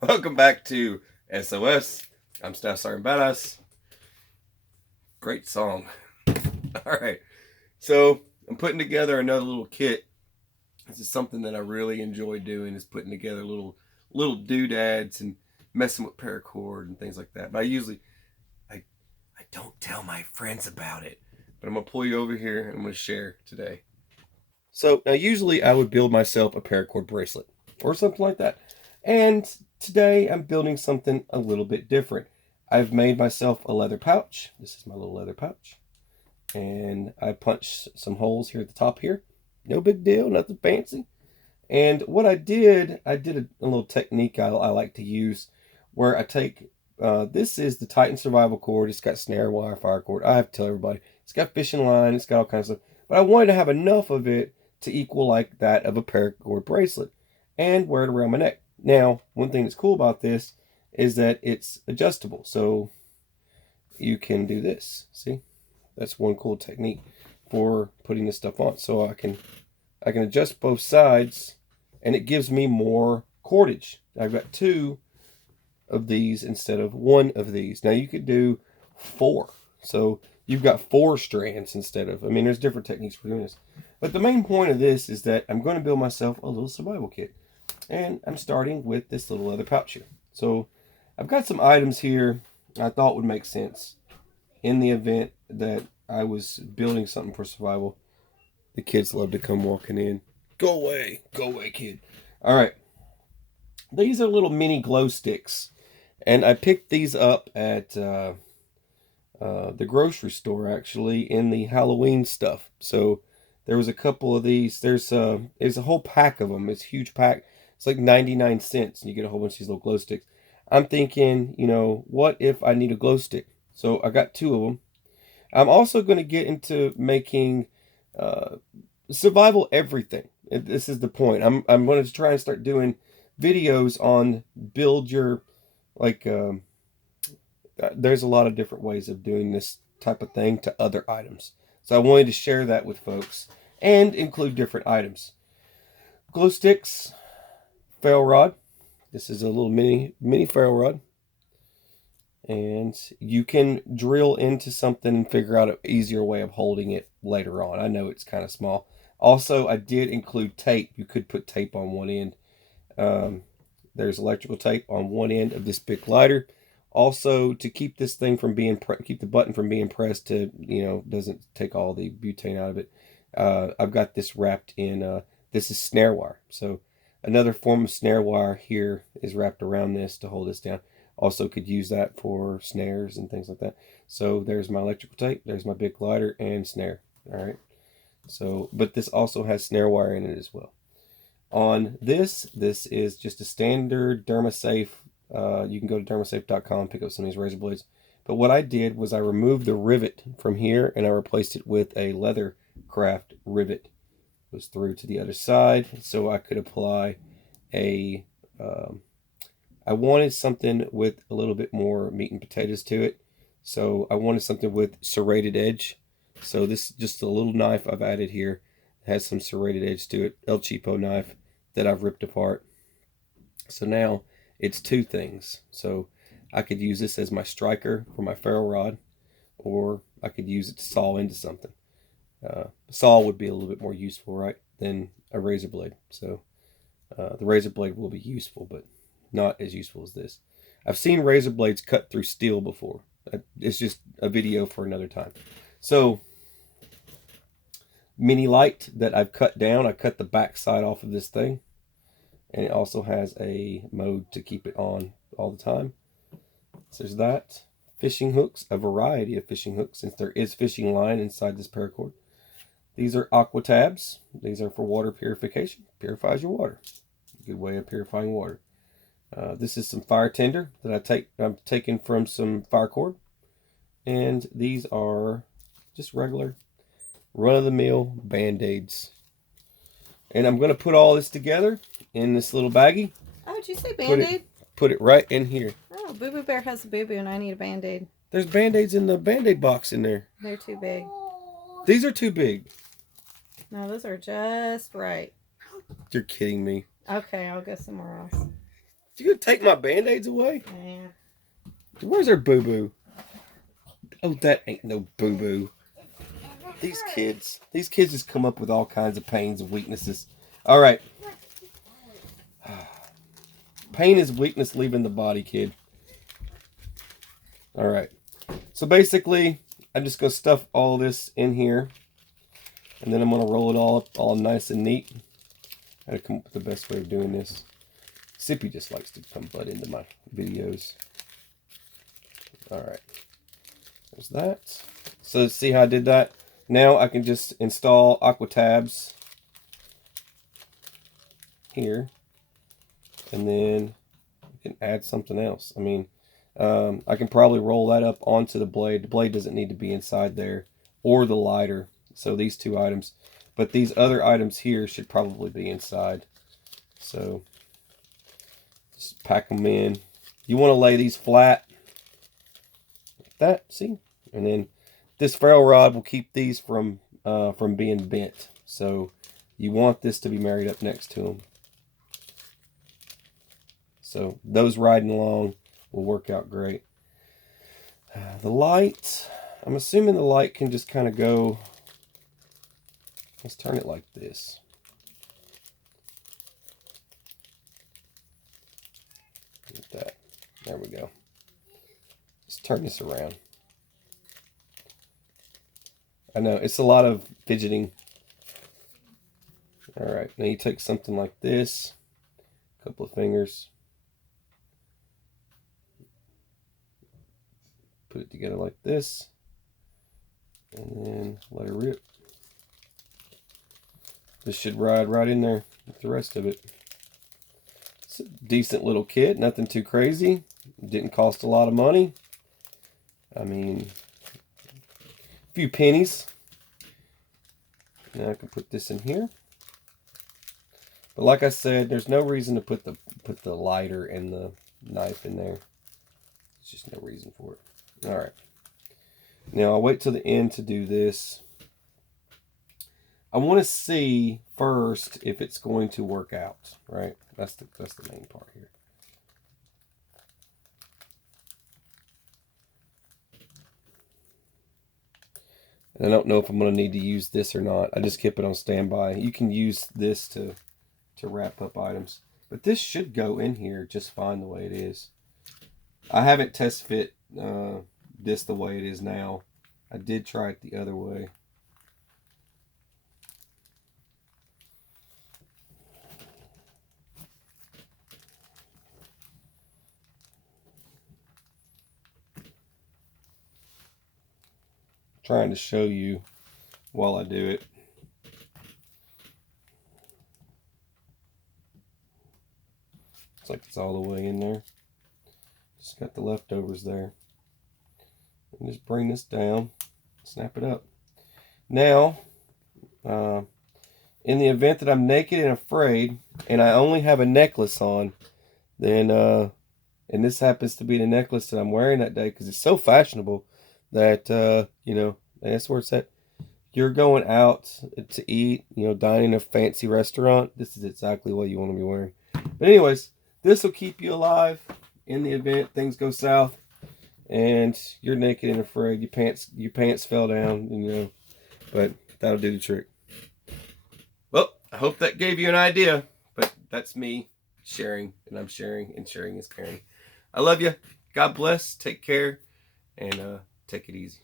Welcome back to SOS. I'm Staff Sergeant Badass. Great song. Alright, so I'm putting together another little kit. This is something that I really enjoy doing, is putting together little doodads and messing with paracord and things like that. But I don't tell my friends about it. But I'm gonna pull you over here and I'm gonna share today. So now usually I would build myself a paracord bracelet or something like that. And today I'm building something a little bit different. I've made myself a leather pouch. This is my little leather pouch. And I punched some holes here at the top here. No big deal, nothing fancy. And what I did a little technique I like to use where I take, this is the Titan survival cord. It's got snare wire, fire cord. I have to tell everybody. It's got fishing line. It's got all kinds of stuff. But I wanted to have enough of it to equal like that of a paracord bracelet and wear it around my neck. Now, one thing that's cool about this is that it's adjustable. So you can do this. See? That's one cool technique for putting this stuff on. So I can adjust both sides and it gives me more cordage. I've got 2 of these instead of 1 of these. Now you could do 4. So you've got 4 strands instead of, there's different techniques for doing this. But the main point of this is that I'm going to build myself a little survival kit. And I'm starting with this little leather pouch here. So I've got some items here I thought would make sense in the event that I was building something for survival. The kids love to come walking in. Go away, kid. All right. These are little mini glow sticks. And I picked these up at the grocery store, actually, in the Halloween stuff. So there was a couple of these. There's a whole pack of them. It's a huge pack. It's like 99 cents, and you get a whole bunch of these little glow sticks. I'm thinking, what if I need a glow stick? So I got 2 of them. I'm also going to get into making survival everything. This is the point. I'm going to try and start doing videos on build your, there's a lot of different ways of doing this type of thing to other items. So I wanted to share that with folks and include different items. Glow sticks, ferro rod. This is a little mini ferro rod. And you can drill into something and figure out an easier way of holding it later on. I know it's kind of small. Also, I did include tape. You could put tape on one end. There's electrical tape on one end of this big lighter. Also, to keep this thing from being keep the button from being pressed to, doesn't take all the butane out of it. I've got this wrapped in, this is snare wire. So another form of snare wire here is wrapped around this to hold this down. Also could use that for snares and things like that. So there's my electrical tape, there's my big glider and snare. All right. So, but this also has snare wire in it as well. On this is just a standard Dermasafe. You can go to dermasafe.com, pick up some of these razor blades. But what I did was I removed the rivet from here and I replaced it with a leather craft rivet. It was through to the other side, so I could apply a I wanted something with a little bit more meat and potatoes to it. So I wanted something with serrated edge. So this is just a little knife I've added here. It has some serrated edge to it. El Cheapo knife that I've ripped apart. So now it's 2 things. So I could use this as my striker for my ferro rod, or I could use it to saw into something. Saw would be a little bit more useful, right, than a razor blade. So the razor blade will be useful, but not as useful as this. I've seen razor blades cut through steel before. It's just a video for another time. So, mini light that I've cut down. I cut the back side off of this thing. And it also has a mode to keep it on all the time. So there's that. Fishing hooks, a variety of fishing hooks, since there is fishing line inside this paracord. These are aqua tabs. These are for water purification. Purifies your water. Good way of purifying water. This is some fire tinder that I'm taking from some fire cord. And these are just regular run-of-the-mill Band-Aids. And I'm going to put all this together in this little baggie. Oh, did you say Band-Aid? Put it right in here. Oh, Boo Boo Bear has a boo-boo and I need a Band-Aid. There's Band-Aids in the Band-Aid box in there. They're too big. These are too big. No, those are just right. You're kidding me. Okay, I'll go somewhere else. You gonna take my Band-Aids away? Yeah. Where's our boo-boo? Oh, that ain't no boo-boo. These kids just come up with all kinds of pains and weaknesses. All right. Pain is weakness leaving the body, kid. All right. So basically, I'm just going to stuff all this in here. And then I'm going to roll it all up all nice and neat. I got to come up with the best way of doing this. Sippy just likes to come butt into my videos. All right. There's that. So see how I did that? Now I can just install Aquatabs here. And then I can add something else. I mean, I can probably roll that up onto the blade. The blade doesn't need to be inside there, or the lighter. So these two items. But these other items here should probably be inside. So just pack them in. You want to lay these flat. Like that, see? And then this ferrule rod will keep these from being bent. So you want this to be married up next to them. So those riding along will work out great. The light, I'm assuming the light can just kind of go, let's turn it like this. Like that. There we go. Let's turn this around. I know, it's a lot of fidgeting. Alright, now you take something like this, a couple of fingers. Put it together like this, and then let her rip. This should ride right in there with the rest of it. It's a decent little kit, nothing too crazy. Didn't cost a lot of money. I mean, a few pennies. Now I can put this in here. But like I said, there's no reason to put the lighter and the knife in there. There's just no reason for it. All right. Now I'll wait till the end to do this. I want to see first if it's going to work out, right? That's the main part here. And I don't know if I'm going to need to use this or not. I just kept it on standby. You can use this to wrap up items. But this should go in here just fine the way it is. I haven't test fit this the way it is now. I did try it the other way. Trying to show you while I do it. Looks like it's all the way in there. Just got the leftovers there. And just bring this down, snap it up. Now, in the event that I'm naked and afraid, and I only have a necklace on, then, and this happens to be the necklace that I'm wearing that day, because it's so fashionable that, you know, that's where it's at. You're going out to eat, you know, dining in a fancy restaurant. This is exactly what you want to be wearing. But anyways, this will keep you alive in the event things go south and you're naked and afraid. Your pants fell down, and, you know, but that'll do the trick. Well, I hope that gave you an idea, but that's me sharing, and I'm sharing, and sharing is caring. I love you. God bless. Take care, and take it easy.